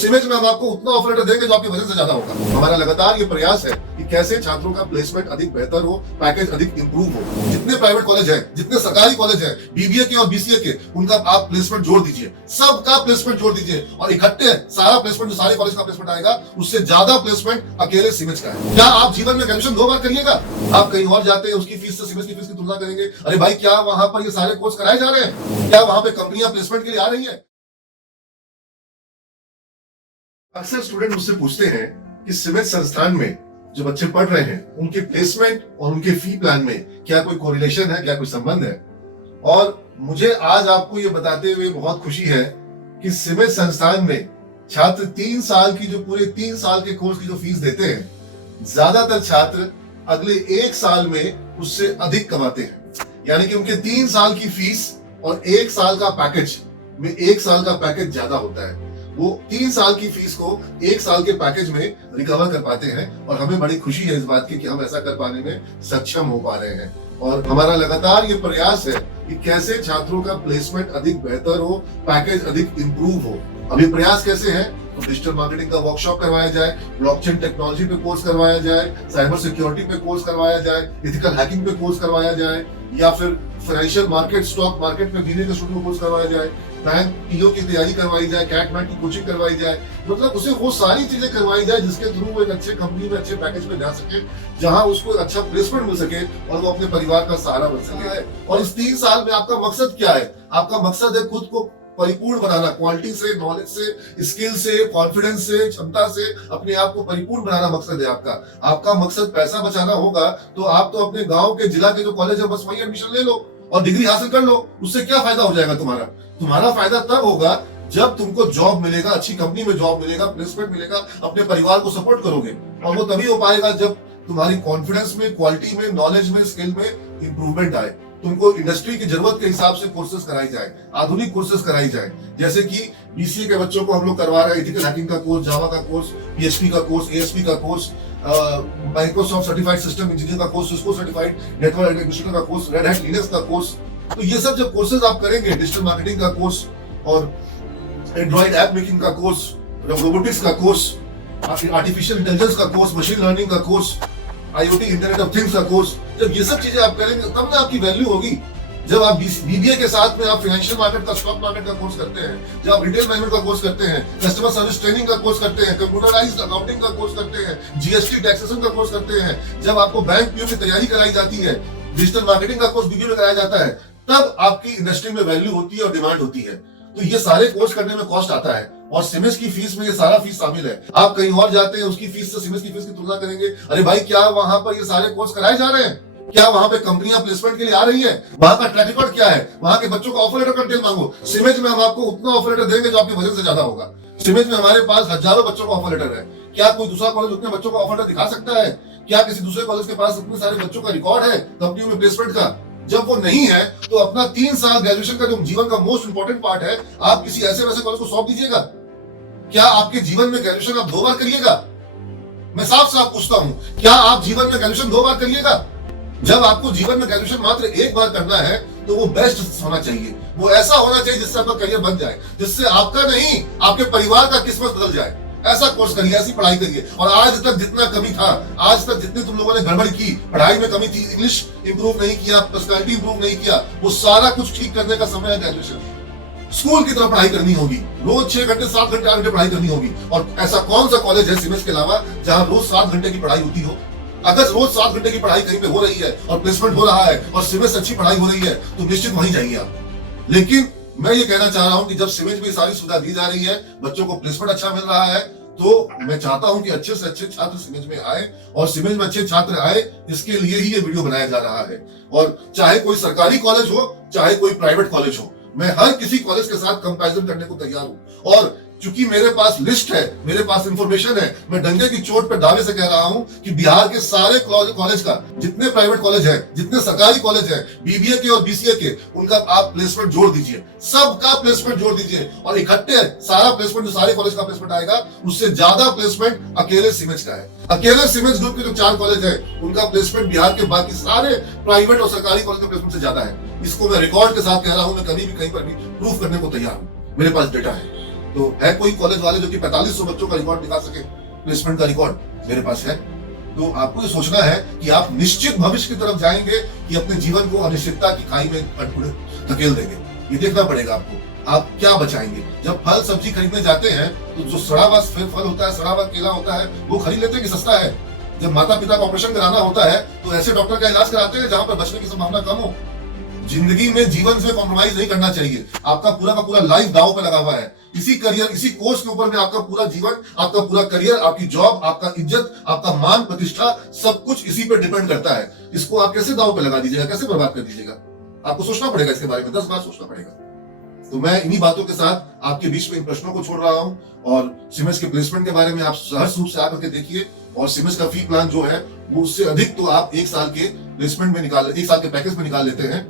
सिमेज में हम आपको उतना ऑफर लेटर देंगे जो आपके वजन से ज्यादा होगा। हमारा लगातार ये प्रयास है कि कैसे छात्रों का प्लेसमेंट अधिक बेहतर हो, पैकेज अधिक इंप्रूव हो। जितने प्राइवेट कॉलेज है, जितने सरकारी कॉलेज है, बीबीए के और बीसीए के, उनका आप प्लेसमेंट जोड़ दीजिए, सबका प्लेसमेंट जोड़ दीजिए और इकट्ठे सारा प्लेसमेंट जो सारे कॉलेज का प्लेसमेंट आएगा उससे ज्यादा प्लेसमेंट अकेले सिमेज का है। क्या आप जीवन में ग्रेजुएशन 2 बार करिएगा? आप कहीं और जाते हैं, उसकी फीस से सिमेज की फीस की तुलना करेंगे, अरे भाई क्या वहां पर ये सारे कोर्स कराए जा रहे हैं? क्या वहां पे कंपनियां प्लेसमेंट के लिए आ रही है? अक्सर स्टूडेंट मुझसे पूछते हैं कि सिमेज संस्थान में जो बच्चे पढ़ रहे हैं उनके प्लेसमेंट और उनके फी प्लान में क्या कोई कोरिलेशन है, क्या कोई संबंध है। और मुझे आज आपको ये बताते हुए बहुत खुशी है कि सिमेज संस्थान में छात्र 3 साल की, जो पूरे 3 साल के कोर्स की जो फीस देते हैं, ज्यादातर छात्र अगले 1 साल में उससे अधिक कमाते हैं। यानी कि उनके 3 साल की फीस और 1 साल का पैकेज में 1 साल का पैकेज ज्यादा होता है। वो 3 साल की फीस को 1 साल के पैकेज में रिकवर कर पाते हैं और हमें बड़ी खुशी है इस बात की कि हम ऐसा कर पाने में सक्षम हो पा रहे हैं। और हमारा लगातार ये प्रयास है कि कैसे छात्रों का प्लेसमेंट अधिक बेहतर हो, पैकेज अधिक इंप्रूव हो। अभी प्रयास कैसे है? तो डिजिटल मार्केटिंग का वर्कशॉप करवाया जाए, ब्लॉकचेन टेक्नोलॉजी पे कोर्स करवाया जाए, साइबर सिक्योरिटी पे कोर्स करवाया जाए, एथिकल हैकिंग पे कोर्स करवाया जाए, या फिर फाइनेंशियल मार्केट, स्टॉक मार्केट में गिने के स्टूडेंट को कोर्स करवाया जाए, बैंक पीओ की तैयारी करवाई जाए, कैट मैट की कोचिंग करवाई जाए। मतलब उसे वो सारी चीजें करवाई जाए जिसके थ्रू वो एक अच्छे कंपनी में, अच्छे पैकेज में जा सके, जहां उसको अच्छा प्लेसमेंट मिल सके और वो अपने परिवार का सहारा बन सके। और इस 3 साल में आपका मकसद क्या है? आपका मकसद है खुद को परिपूर्ण बनाना, क्वालिटी से, नॉलेज से, स्किल से, कॉन्फिडेंस से, क्षमता से अपने आप को परिपूर्ण बनाना मकसद है आपका। आपका मकसद पैसा बचाना होगा तो आप तो अपने गांव के, जिला के जो कॉलेज है बस वही एडमिशन ले लो और डिग्री हासिल कर लो। उससे क्या फायदा हो जाएगा तुम्हारा? तुम्हारा फायदा तब होगा जब तुमको जॉब मिलेगा, अच्छी कंपनी में जॉब मिलेगा, प्लेसमेंट मिलेगा, अपने परिवार को सपोर्ट करोगे। और वो तभी हो पाएगा जब तुम्हारी कॉन्फिडेंस में, क्वालिटी में, नॉलेज में, स्किल में इंप्रूवमेंट आए। तुमको इंडस्ट्री की जरूरत के हिसाब से कोर्सेज कराई जाए, आधुनिक कोर्सेज कराई जाए। जैसे कि बीसीए के बच्चों को हम लोग करवा रहे हैं एथिकल हैकिंग का कोर्स, जावा का कोर्स, पीएचपी का कोर्स, एएसपी का course, Microsoft certified system engineer का course, Cisco certified network administrator का कोर्स, रेड हैट लिनक्स का कोर्स। तो ये सब जब कोर्सेज आप करेंगे, डिजिटल मार्केटिंग का कोर्स और एंड्रॉइड ऐप मेकिंग का कोर्स, रोबोटिक्स का कोर्स, आर्टिफिशियल इंटेलिजेंस का कोर्स, मशीन लर्निंग का course, IoT internet of things का कोर्स, जब ये सब चीजें आप करेंगे तब ना आपकी वैल्यू होगी। जब आप बीबीए के साथ में आप फाइनेंशियल मार्केट का, स्टॉक मार्केट का कोर्स करते हैं, जब आप रिटेल मैनेजमेंट का कोर्स करते हैं, कस्टमर सर्विस ट्रेनिंग का कोर्स करते हैं, कंप्यूटराइज्ड अकाउंटिंग का कोर्स करते हैं, जीएसटी टैक्सेशन का कोर्स करते हैं, जब आपको बैंक पीओ की तैयारी कराई जाती है, डिजिटल मार्केटिंग का कोर्स बीबीए में कराया जाता है, तब आपकी इंडस्ट्री में वैल्यू होती है और डिमांड होती है। तो ये सारे कोर्स करने में कॉस्ट आता है और सिमेज की फीस में ये सारा फीस शामिल है। आप कहीं और जाते हैं, उसकी फीस से सिमेज की फीस की तुलना करेंगे, अरे भाई क्या वहां पर ये सारे कोर्स कराए जा रहे हैं? क्या वहां पे कंपनियां प्लेसमेंट के लिए आ रही है? वहां का ट्रैक रिकॉर्ड क्या है? वहां के बच्चों का ऑफर लेटर का डिटेल मांगो। सिमेज में हम आपको उतना ऑफर लेटर देंगे जो आपके वजन से ज्यादा होगा। सिमेज में हमारे पास हजारों बच्चों का ऑफर लेटर है। क्या कोई दूसरा कॉलेज उतने बच्चों का ऑफर लेटर दिखा सकता है? क्या किसी दूसरे कॉलेज के पास इतने सारे बच्चों का रिकॉर्ड है कंपनियों में प्लेसमेंट का? जब वो नहीं है तो अपना 3 साल ग्रेजुएशन का जो जीवन का मोस्ट इंपोर्टेंट पार्ट है, आप किसी ऐसे वैसे कॉलेज को सौंप दीजिएगा? क्या आपके जीवन में ग्रेजुएशन आप 2 बार करिएगा? मैं साफ साफ पूछता हूं, क्या आप जीवन में ग्रेजुएशन 2 बार करिएगा? जब आपको जीवन में ग्रेजुएशन मात्र 1 बार करना है तो वो बेस्ट होना चाहिए, वो ऐसा होना चाहिए जिससे आपका करियर बन जाए, जिससे आपका नहीं आपके परिवार का किस्मत बदल जाए। ऐसा कोर्स करिए, ऐसी पढ़ाई करिए। और आज तक जितना कमी था, आज तक जितनी तुम लोगों ने गड़बड़ की, पढ़ाई में कमी थी, इंग्लिश इंप्रूव नहीं किया, पर्सनालिटी इंप्रूव नहीं किया, वो सारा कुछ ठीक करने का समय है ग्रेजुएशन। स्कूल की तरह पढ़ाई करनी होगी, रोज 6 घंटे 7 घंटे 8 घंटे पढ़ाई करनी होगी। और ऐसा कौन सा कॉलेज है सिमेज के अलावा जहां रोज 7 घंटे की पढ़ाई होती हो? अगर रोज 7 घंटे की पढ़ाई कहीं पे हो रही है और प्लेसमेंट हो रहा है और सिमेज अच्छी पढ़ाई हो रही है तो निश्चित वहीं जाइए आप। लेकिन मैं ये कहना चाह रहा हूं कि जब सिमेज में सारी सुविधा दी जा रही है, बच्चों को प्लेसमेंट अच्छा मिल रहा है, तो मैं चाहता हूं कि अच्छे से अच्छे छात्र सिमेज में आए और सिमेज में अच्छे छात्र आए, इसके लिए ही ये वीडियो बनाया जा रहा है। और चाहे कोई सरकारी कॉलेज हो, चाहे कोई प्राइवेट कॉलेज हो, मैं हर किसी कॉलेज के साथ कंपैरिजन करने को तैयार हूं। और चूंकि मेरे पास लिस्ट है, मेरे पास इंफॉर्मेशन है, मैं डंडे की चोट पर दावे से कह रहा हूं कि बिहार के सारे कॉलेज का, जितने प्राइवेट कॉलेज है, जितने सरकारी कॉलेज है, बीबीए के और बीसीए के, उनका आप प्लेसमेंट जोड़ दीजिए, सबका प्लेसमेंट जोड़ दीजिए और इकट्ठे सारा प्लेसमेंट जो सारे कॉलेज का प्लेसमेंट आएगा उससे ज्यादा प्लेसमेंट अकेले सिमेज का है। अकेले सिमेज ग्रुप के जो 4 कॉलेज है उनका प्लेसमेंट बिहार के बाकी सारे प्राइवेट और सरकारी कॉलेज के प्लेसमेंट से ज्यादा है। इसको मैं रिकॉर्ड के साथ कह रहा हूं, मैं कभी भी कहीं पर भी प्रूफ करने को तैयार हूं, मेरे पास डेटा है। तो है कोई कॉलेज वाले जो कि 4500 बच्चों का रिकॉर्ड दिखा सके, प्लेसमेंट का रिकॉर्ड मेरे पास है। तो आपको ये सोचना है कि आप निश्चित भविष्य की तरफ जाएंगे कि अपने जीवन को अनिश्चितता की खाई में धकेल देंगे। ये देखना पड़ेगा आपको, आप क्या बचाएंगे। जब फल सब्जी खरीदने जाते हैं तो जो सड़ा हुआ फल होता है, सड़ा हुआ केला होता है, वो खरीद लेते हैं कि सस्ता है। जब माता पिता का ऑपरेशन कराना होता है तो ऐसे डॉक्टर का इलाज कराते हैं जहां पर बचने की संभावना कम हो। जिंदगी में जीवन से कॉम्प्रोमाइज नहीं करना चाहिए। आपका पूरा का पूरा लाइफ दांव पे लगा हुआ है। इसी करियर, इसी कोर्स के ऊपर में आपका पूरा जीवन, आपका पूरा करियर, आपकी जॉब, आपका इज्जत, आपका मान प्रतिष्ठा, सब कुछ इसी पे डिपेंड करता है। इसको आप कैसे दांव पे लगा दीजिएगा, कैसे बर्बाद कर दीजिएगा? आपको सोचना पड़ेगा इसके बारे में, 10 बार सोचना पड़ेगा। तो मैं इन्हीं बातों के साथ आपके बीच में इन प्रश्नों को छोड़ रहा हूं और सिमेस के प्लेसमेंट के बारे में आप सहर्ष रूप से आकर के देखिए। और सिमेस का फी प्लान जो है वो उससे अधिक तो आप 1 साल के प्लेसमेंट में 1 साल के पैकेज में निकाल लेते हैं।